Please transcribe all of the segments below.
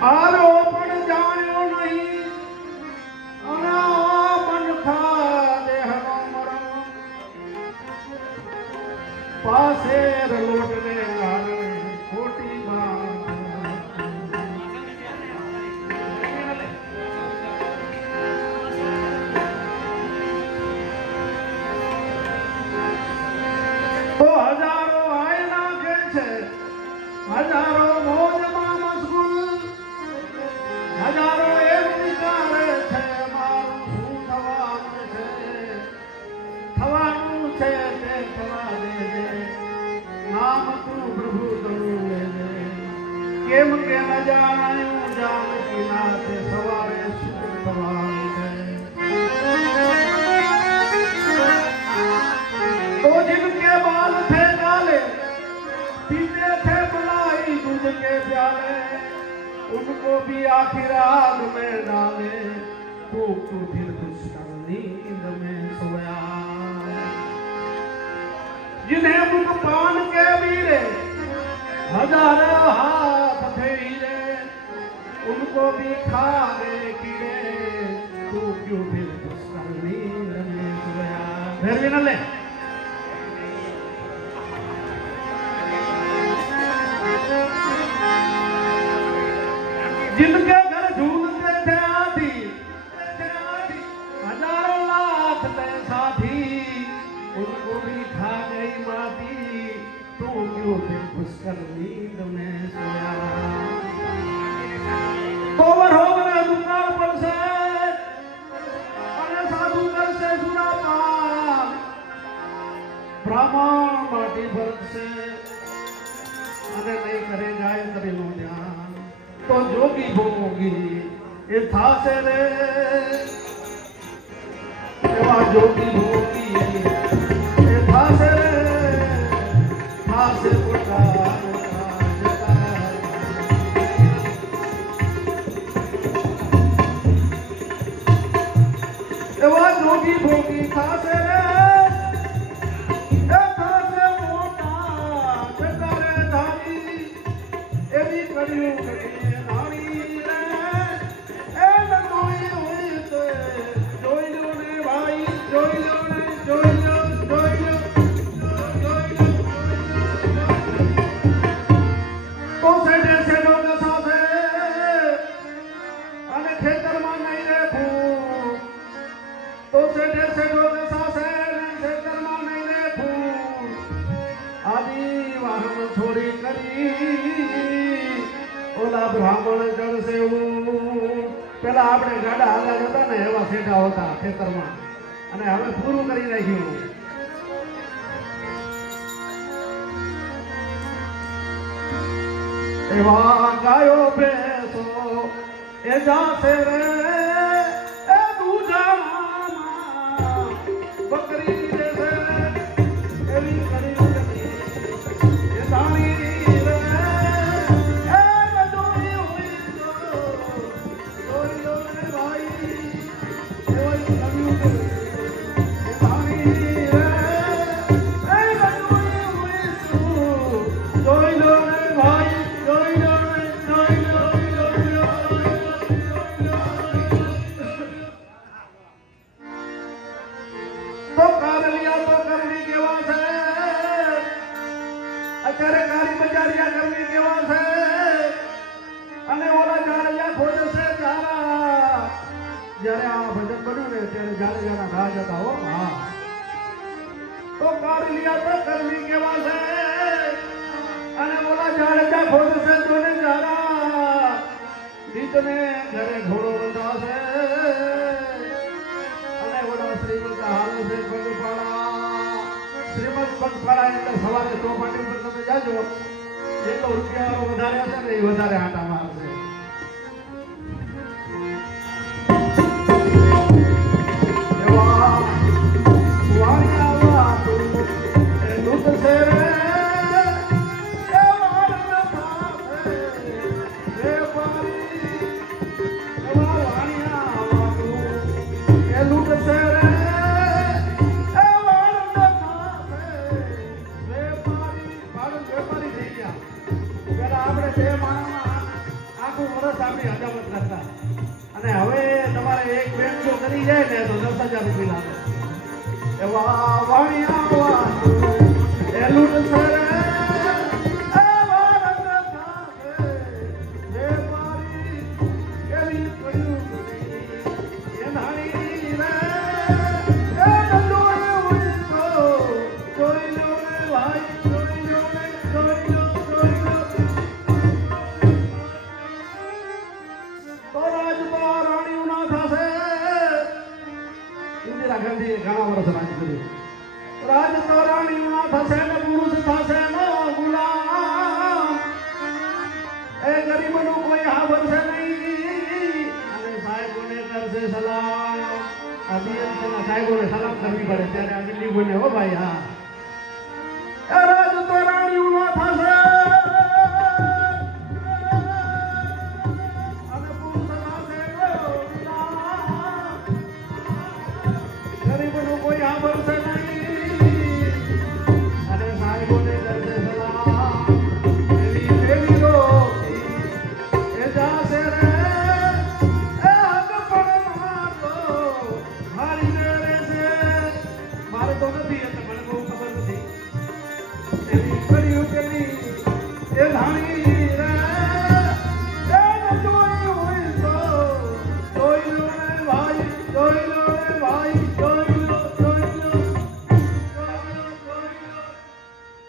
આરો પણ જાણ્યો નહીં અને મનખા દેહનો મરણ પાસે લોટને કારણે ખોટી તો હજારો આય નાખે છે, હજારો મોજમાં મશગુલ, હજારો એમ વિચારે છે મારું શું થવાનું છે, થવાનું છે તે થવા દેજે, નામ તું પ્રભુ તરું લેજે, કેમ કે ન જાણાયું જાનકી નાથે સવારે શું થવાનું છે। तो जिनके बाल थे काले पीते थे बुलाई दूध के प्याले, उनको भी आखिर आग में डाले, तू फिर दुष्कर नींद में सोया। जिन्हें मुख पान के वीरे हजारों हाथ थे हीरे, उनको भी खा गए कीड़े, तू क्यों फिर दुष्कर नींद में सोया। फिर भी न ले जिनके घर झूलते थे आधी, हजारों लाख थे साथी, उनको भी खा गई माटी, तू क्यों फिर पुष्कर नींद में सोया। कोवर हो गए दुकान पर से और साधु घर से सुना पान, ब्राह्मण माटी वर्ग से अरे नहीं करे गाय करे लो ध्यान, तो जोगी भोगी ये था से रे, एवा जोगी भोगी ये था से रे, था से उठा एवा जोगी भोगी था से रे, था से मोटा जटारे धारी, एवी करियो छोड़ी करी ओला ब्राह्मण जन से पेला આપણે ગાડા હાલા જતા ને એવા સેટા હતા ખેતરમાં, અને હવે પૂરું કરી નાખ્યું। એવા ગાયો બેસો એ જાસે રે એ દૂધામાં બકરી દેશે એવી કરી અત્યારે કાળી બજારિયા કરવી કેવા છે, અને ઓલા જાળિયા ખોજે છે જારા, જ્યારે આ ભજન બન્યું ને ત્યારે જાળિયાના ઘા જતા હો હા, તો કાળિયા તો કરવી કેવા છે, અને ઓલા જાળિયા ખોજે છે જોને જારા, ગીતને ઘરે ઘોડો બંધાશે, અને ઓલા શ્રીમંત હાલે છે પગપાળા, શ્રીમંત પગપાળા એટલે સવારે ચોપાટી પર તમે જાજો, જેટલો રૂપિયા વધારે હશે ને એ વધારે આટા મારશે। આખું વર્ષ આપણી હજામત કરતા અને હવે તમારે એક બેન જો કરી જાય ને તો 10,000 રૂપિયા લાગે એવા વાણિયા એ લૂંટશે રે એવા રંગ થાકે રે મારી કેવી કર્યું એ ધાણી રે એ નંદોય હોય તો જોઈ લો રે ભાઈ જોઈ લો રે જોઈ લો તો રાજમાં રાણીઓ ના થશે ઇન્દિરા ગાંધીએ ઘણા વર્ષ રાજ કર્યું રાજ તો રાણીઓ ના થશે ને પુરુષ થશે નો ગુલામ એ ગરીબનું કોઈ હાવરશે નહીં અને સાહેબોને કરશે સલામ આ બીએમસીના સાહેબોને સલામ કરવી પડે ત્યારે આ દિલ્હી બોલે હો ભાઈ હા એ રાજ તો રાણીઓ ના થશે અને પુરુષ થશે નો ગુલામ ગરીબનું કોઈ હાવરશે નહીં અને સાહેબોને કરશે સલામ એવી કેવી રોકી એ જાશે રે એ હક પણ મારતો હારીને રહેશે મારે તો નથી એટલે મને બહુ ખબર નથી એવી કર્યું પેલી એ ધાણી રે એ ન જોઈ હોય તો જોઈ લો રે ભાઈ જોઈ લો રે ભાઈ જોઈ લો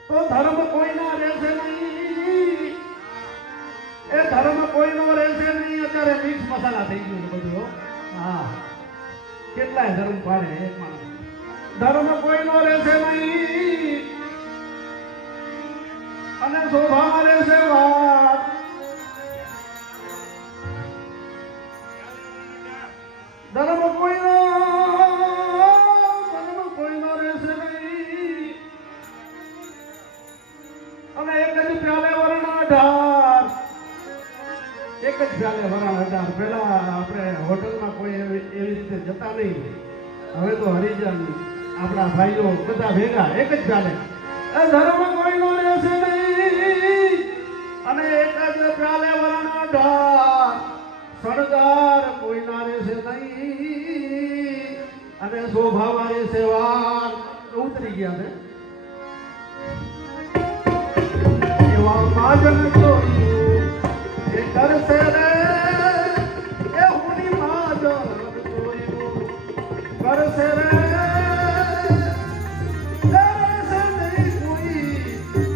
તો ધર્મ કોઈના રહેશે નહીં એ ધર્મ કોઈનો રહેશે નહીં અત્યારે મિક્સ મસાલા થઈ ગયું છે બધું હો. હા કેટલાય ધર્મ પાડે એક માણસ ધર્મ કોઈનો રહેશે નહીં અને શોભામાં રહેશે વાત ધર્મ કોઈનો રહેશે નહીં અને એક જ પ્યાલે વરણ 18 એક જ પ્યાલે વરણ 18 પહેલા આપણે હોટલમાં કોઈ એવી રીતે જતા નહીં હવે તો હરિજન આપણા ભાઈઓ બધા ભેગા એક જ પ્યાલે એ ધર્મ કોઈનો રહેશે નહીં અને એક જ પ્યાલે વરણ 18 શણગાર કોઈના રહેશે નહીં અને શોભામાં રહેશે વાર ઉતરી ગયા છે એવા માજન ચોર્યું એ કરશે રે એ હુની માજન ચોર્યું કરશે રે રહેશે નહીં કોઈ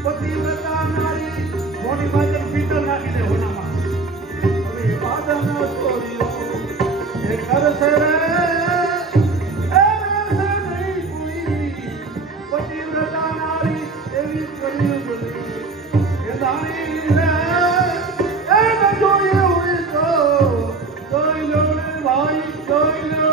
પતિવ્રતા નારી મોની માજન પીતર નાખી દે હોનામાં હવે માજન ચોર્યું એ કરશે રે એ રહેશે નહીં કોઈ પતિવ્રતા નારી એવી કર્યું એ ધાણી રે એ ન જોઈ હોય તો જોઈ લો રે ભાઈ જોઈ લો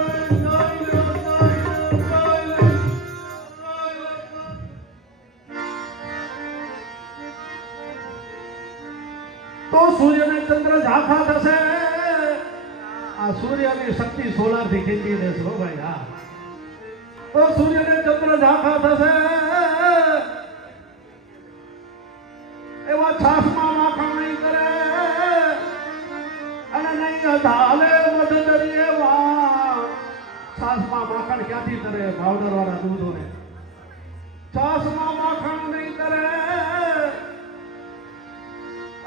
તો સૂર્ય ને ચંદ્ર ઝાંખા થશે આ સૂર્યની શક્તિ સોલાર થી ખેંચી લેશે હો ભાઈ હા તો સૂર્ય ને ચંદ્ર ઝાંખા થશે એવા છાસમાં માખણ નહીં કરે અને નહીં ધાલે મધ દરિયે છાસમાં માખણ ક્યાંથી કરે પાવડર વાળા દૂધોને છાસમાં માખણ નહીં કરે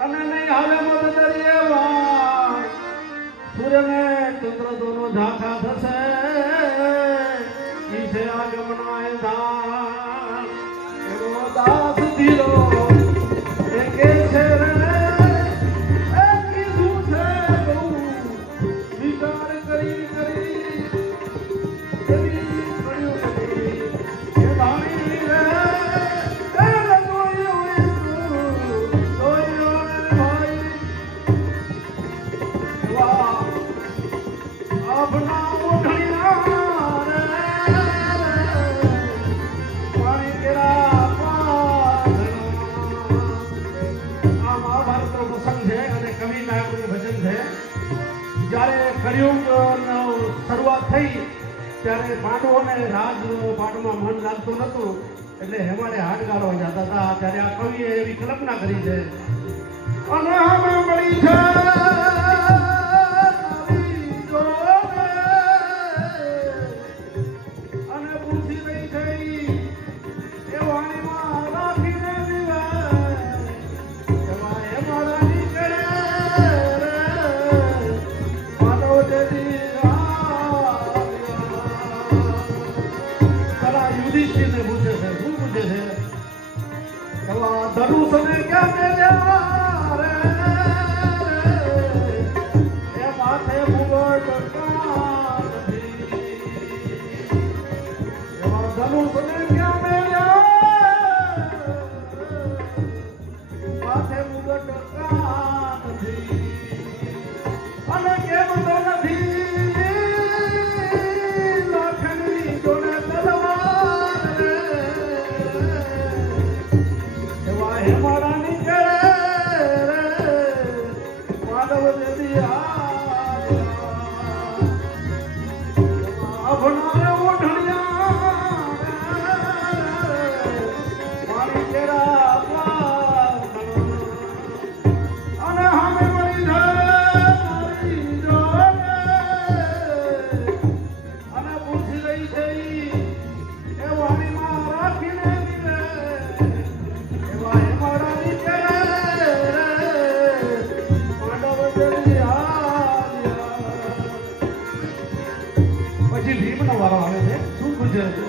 અને નહીં હાલે મધ દરિયે સૂર્યને ચંદ્ર દોનો ઝાંખા થશે ઈ છે આગમનાય ધાન એવો દાસ ધીરો કે છે રે એ કીધું છે બહુ વિચાર કરી એવી કર્યું નથી એ ધાણી રે એ જોયું ભાઈ વાહ આપના ઓઢણિયા રે પાણી કેરા જ્યારે કળિયુગ શરૂઆત થઈ ત્યારે પાંડવોને રાજપાટમાં મન લાગતું નહોતું એટલે હેમાડે હાડ ગાળવા જતા હતા ત્યારે આ કવિએ એવી કલ્પના કરી છે અને અમે મળી છે પછી ભીમનો વારો આવે છે. શું પૂછે છે?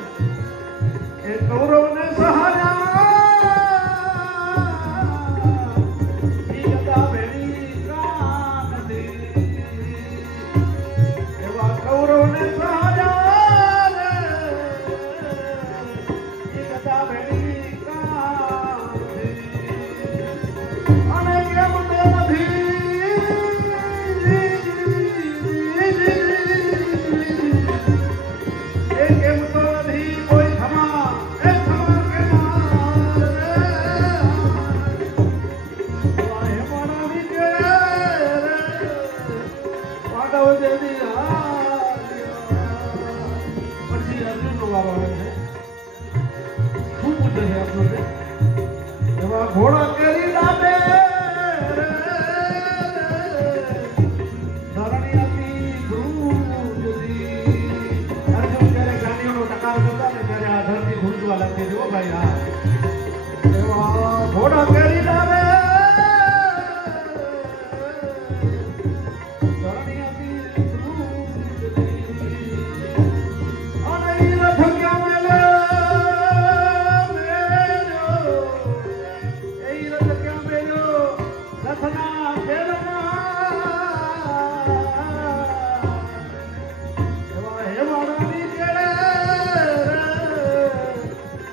એ કૌરવને સહાયા ઈ ગદા ભેળી કાનથી. એવા કૌરવને સહાયા ઈ ગદા ભેળી કાનથી. અને કેમ તે નથી ઘોડા કેરી લાવે ધરણી હતી ધ્રુજતી. અર્જુન જ્યારે ગાંડીઓનો ટકાવ કરતા ને ત્યારે આ ધરતી ધ્રુજવા લાગતી હતી. ઓ ભાઈ હા, એવા ઘોડા કેરી લાવે ધરણી હતી ધ્રુજતી. અને ઈ રથ ક્યાં મેલે રથના એવા હેમાડાની કેળે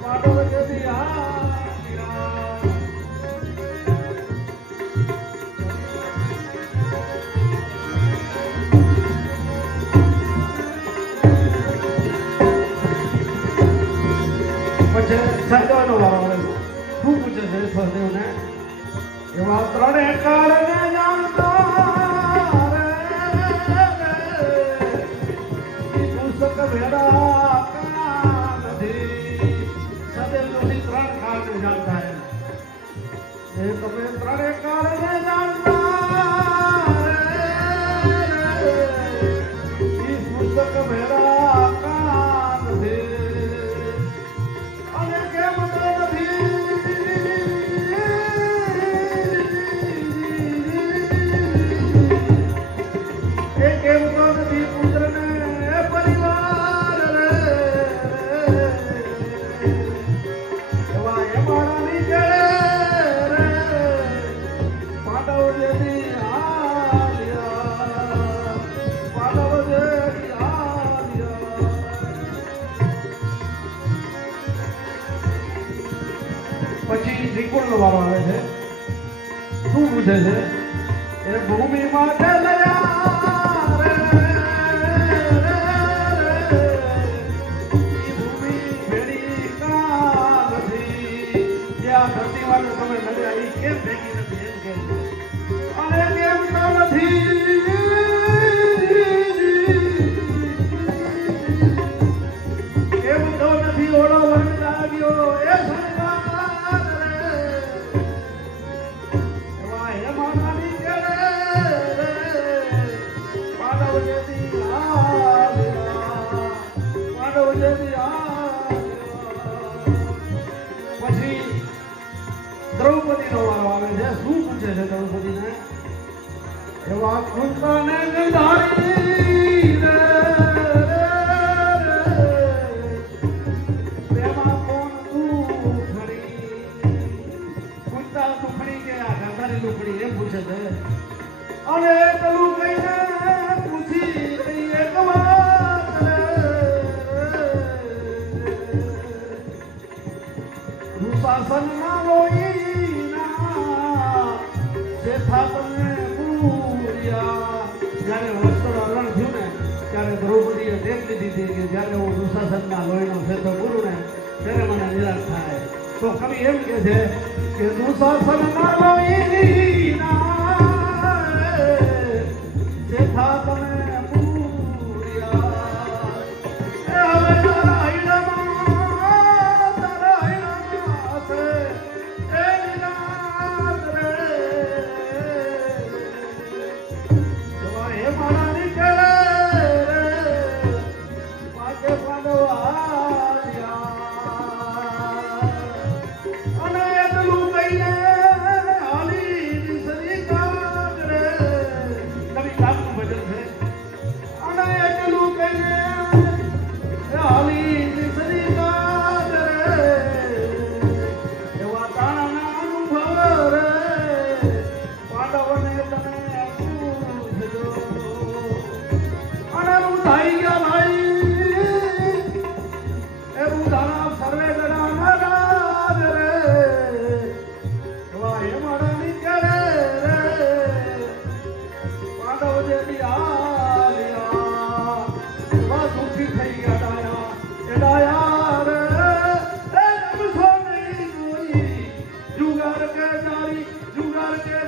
માધવ જેવી પછી સહદેવનો વારો આવે છે. શું પૂછે છે સહદેવને? એવા ત્રણે કાળને જાણતા રે પુસ્તક વેડા નથી. સદેવ જોશી ત્રણ કાળને જાણતા હે. એ તમે ત્રણે કાળને જાણતા રે પુસ્તક વેડા નથી. અને કેમ તો નથી પછી ત્રિકોણનો વારો આવે છે. શું પૂછે છે? એ ભૂમિ માટે લયા રે ભૂમિ ભેડી કા નથી. જ્યાં ધરતી વાળું તમે મળ્યા એ કેમ ભેગી નથી એમ કે અને કેમ તો નથી કેમ તો નથી ઓળો વણ લાગ્યો એ પછી દ્રૌપદીનો વારો આવે છે. શું પૂછે છે દ્રૌપદીને? એવા કૃષ્ણને નિધારી રે તેમાં કોણ દુખડી. કુંતા દુખડી કે આ ગાંધારી દુખડી એમ પૂછે છે. અને પેલું કહીને પૂછી એક વાત દુશાસનના લોહીના શેઠા તમને પૂર્યા. જ્યારે વસ્ત્ર હરણ થયું ને ત્યારે દ્રૌપદીએ દેખ લીધી હતી કે જ્યારે હું દુશાસનના લોહીનો શેઠો પૂરું ને ત્યારે મને નિરાશ થાય. તો કવિ એમ કે છે કે દુશાસનના લોહીના के जारी जुगाड़ के